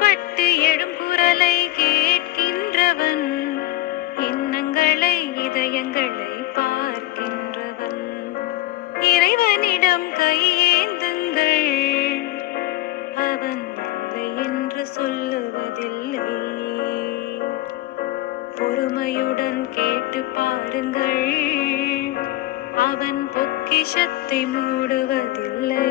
பட்டு எழும் குரலை கேட்கின்றவன், எண்ணங்களை இதயங்களை பார்க்கின்றவன். இறைவனிடம் கையேந்துங்கள், அவன் இல்லை என்று சொல்லுவதில்லை. பொறுமையுடன் கேட்டு பாருங்கள், அவன் பொக்கிஷத்தை மூடுவதில்லை.